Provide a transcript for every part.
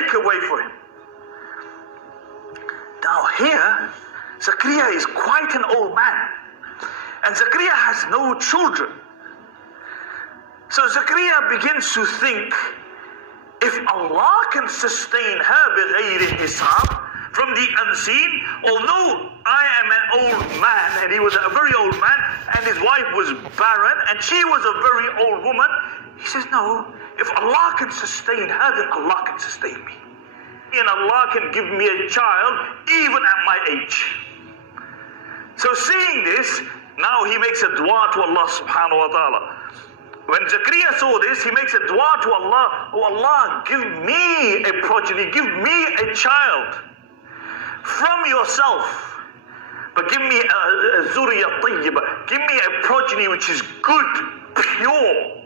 make a way for him. Now here, Zakaria is quite an old man, and Zakaria has no children. So Zakaria begins to think, if Allah can sustain her بغير حساب, from the unseen, although I am an old man, and he was a very old man, and his wife was barren, and she was a very old woman, he says, no, if Allah can sustain her, then Allah can sustain me. And Allah can give me a child even at my age. So seeing this, now he makes a dua to Allah subhanahu wa ta'ala. When Zakaria saw this, he makes a dua to Allah, oh Allah, give me a progeny, give me a child from yourself, but give me a zuriyah tayyibah, give me a progeny which is good, pure.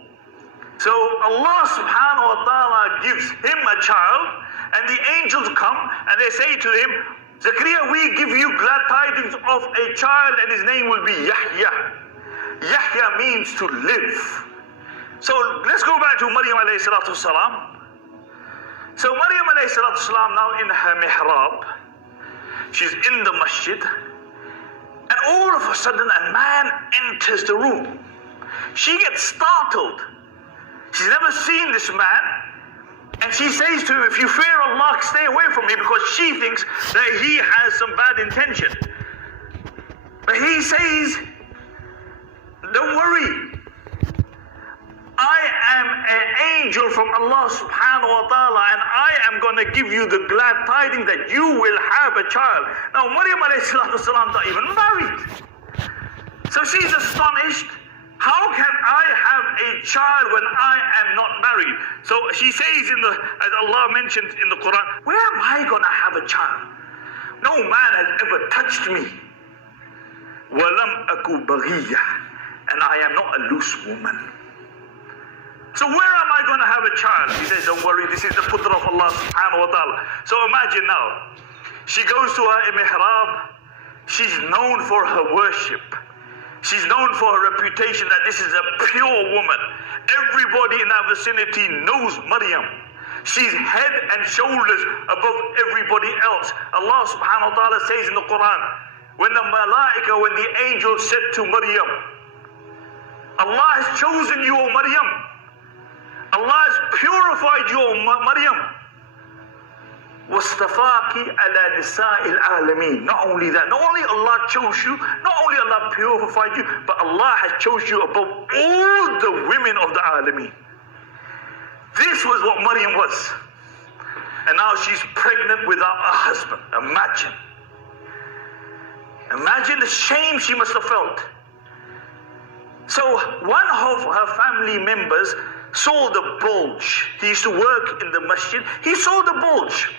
So Allah subhanahu wa ta'ala gives him a child, and the angels come and they say to him, Zakaria, we give you glad tidings of a child, and his name will be Yahya. Yahya means to live. So let's go back to Maryam alayhi salatu wasalam. So Maryam alayhi salatu wasalam now in her mihrab, she's in the masjid, and all of a sudden a man enters the room. She gets startled. She's never seen this man, and she says to him, if you fear Allah, stay away from me, because she thinks that he has some bad intention. But he says, don't worry, I am an angel from Allah subhanahu wa ta'ala, and I am going to give you the glad tidings that you will have a child. Now Maryam alayhi salatu wasalam not even married. So she's astonished. How can I have a child when I am not married? So she says, as Allah mentioned in the Quran, where am I going to have a child? No man has ever touched me. وَلَمْ أَكُ بَغِيَّةً, and I am not a loose woman. So where am I going to have a child? He says, don't worry, this is the qudra of Allah subhanahu wa ta'ala. So imagine now, she goes to her mihrab, she's known for her worship. She's known for her reputation that this is a pure woman. Everybody in that vicinity knows Maryam. She's head and shoulders above everybody else. Allah subhanahu wa ta'ala says in the Quran, when the angel said to Maryam, Allah has chosen you, O Maryam. Allah has purified you, O Maryam. وَاسْتَفَاكِ عَلَى نِسَاءِ الْعَالَمِينَ. Not only that, not only Allah chose you, not only Allah purified you, but Allah has chosen you above all the women of the Alameen. This was what Maryam was. And now she's pregnant without a husband. Imagine the shame she must have felt. So one of her family members saw the bulge. He used to work in the masjid. He saw the bulge.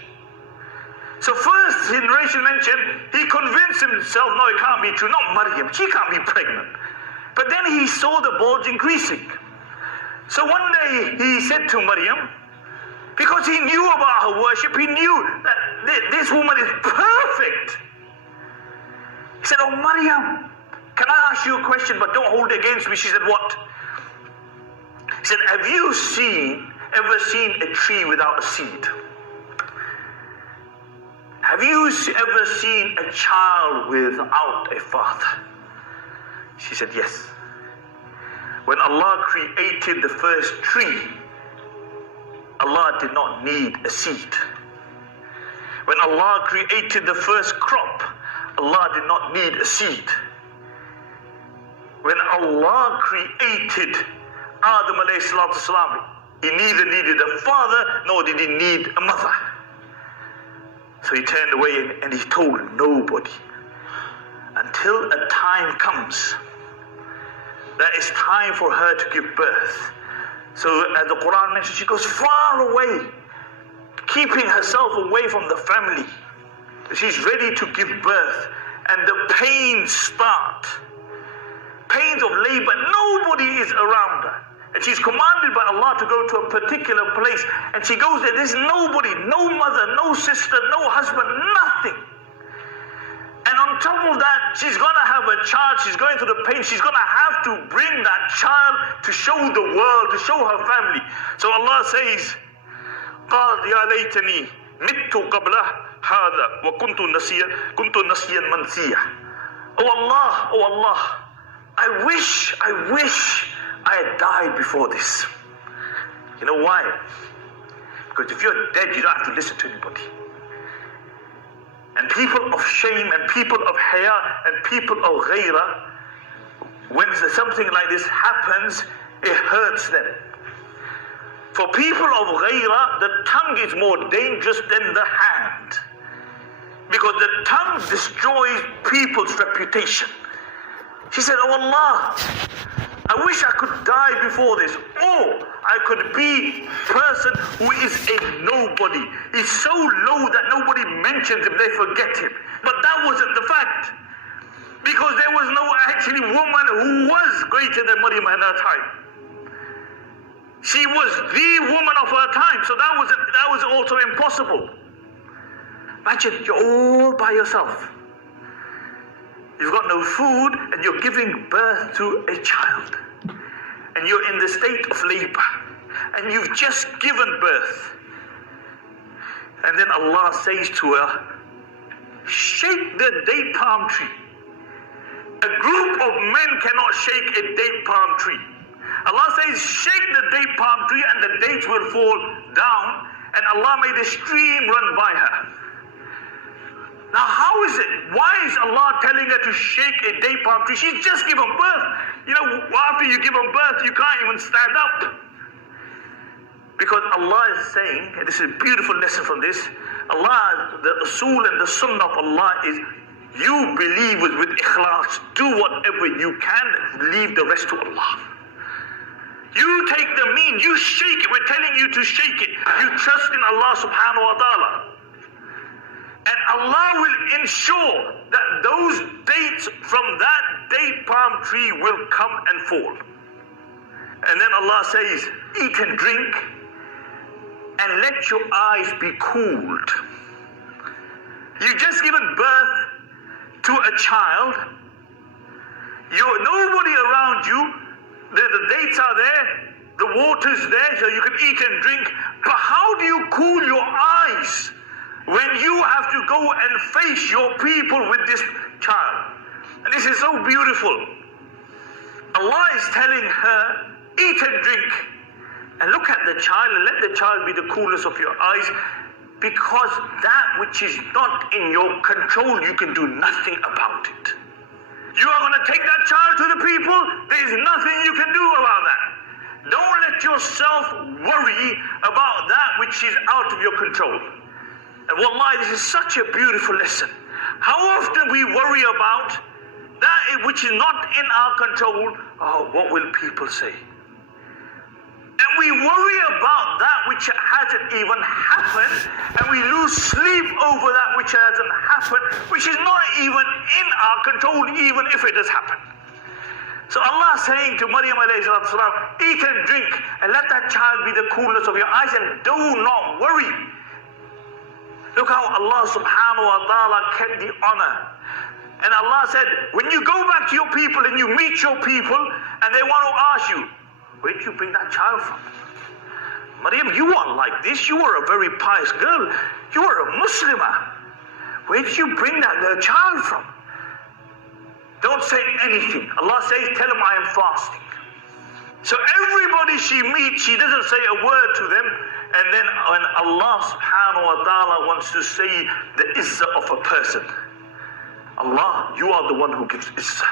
So first generation mentioned, he convinced himself, no, it can't be true. Not Maryam, she can't be pregnant. But then he saw the bulge increasing. So one day he said to Maryam, because he knew about her worship, he knew that this woman is perfect. He said, oh Maryam, can I ask you a question, but don't hold it against me? She said, what? He said, have you ever seen a tree without a seed? Have you ever seen a child without a father? She said, yes. When Allah created the first tree, Allah did not need a seed. When Allah created the first crop, Allah did not need a seed. When Allah created Adam alayhi salatu wasalam, he neither needed a father nor did he need a mother. So he turned away and he told nobody until a time comes that it's time for her to give birth. So as the Quran mentions, she goes far away, keeping herself away from the family. She's ready to give birth, and the pains start. Pains of labor, nobody is around her. And she's commanded by Allah to go to a particular place. And she goes there, there's nobody, no mother, no sister, no husband, nothing. And on top of that, she's going to have a child, she's going through the pain, she's going to have to bring that child to show the world, to show her family. So Allah says, قالت يا ليتني مت قبل هذا وكنت نسيا منسيا. Oh Allah, I wish I had died before this. You know why? Because if you're dead, you don't have to listen to anybody. And people of shame and people of haya and people of ghaira, when something like this happens, it hurts them. For people of ghaira, the tongue is more dangerous than the hand. Because the tongue destroys people's reputation. She said, oh Allah, I wish I could die before this. Or I could be a person who is a nobody. He's so low that nobody mentions him, they forget him. But that wasn't the fact. Because there was no actually woman who was greater than Maryam in her time. She was the woman of her time, so that was also impossible. Imagine you're all by yourself. You've got no food and you're giving birth to a child. And you're in the state of labor. And you've just given birth. And then Allah says to her, shake the date palm tree. A group of men cannot shake a date palm tree. Allah says, shake the date palm tree and the dates will fall down. And Allah made a stream run by her. Now how is it? Why is Allah telling her to shake a date palm tree? She's just given birth. You know, after you give birth, you can't even stand up. Because Allah is saying, and this is a beautiful lesson from this, Allah, the Rasul and the Sunnah of Allah is, you believe with ikhlas, do whatever you can, leave the rest to Allah. You take the mean, you shake it, we're telling you to shake it. You trust in Allah subhanahu wa ta'ala. And Allah will ensure that those dates from that date palm tree will come and fall. And then Allah says, eat and drink and let your eyes be cooled. You've just given birth to a child. Nobody around you. The dates are there. The water's there so you can eat and drink. But how do you cool your eyes when you have to go and face your people with this child? And this is so beautiful. Allah is telling her, eat and drink. And look at the child and let the child be the coolest of your eyes. Because that which is not in your control, you can do nothing about it. You are going to take that child to the people, there is nothing you can do about that. Don't let yourself worry about that which is out of your control. And wallahi, this is such a beautiful lesson. How often we worry about that which is not in our control. Oh, what will people say? And we worry about that which hasn't even happened, and we lose sleep over that which hasn't happened, which is not even in our control, even if it has happened. So Allah is saying to Maryam alayhi salam, eat and drink, and let that child be the coolness of your eyes, and do not worry. Look how Allah subhanahu wa ta'ala kept the honor. And Allah said, when you go back to your people and you meet your people, and they want to ask you, where did you bring that child from? Maryam, you aren't like this. You are a very pious girl. You are a Muslimah. Where did you bring that little child from? Don't say anything. Allah says, tell them I am fasting. So everybody she meets, she doesn't say a word to them. And then when Allah subhanahu wa ta'ala wants to say the izzah of a person, Allah, you are the one who gives izzah.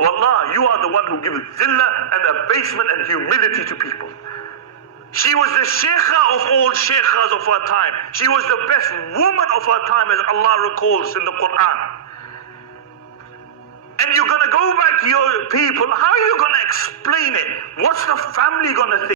Allah, you are the one who gives zillah and abasement and humility to people. She was the sheikha of all sheikhas of her time. She was the best woman of her time, as Allah recalls in the Quran. And you're going to go back to your people. How are you going to explain it? What's the family going to think?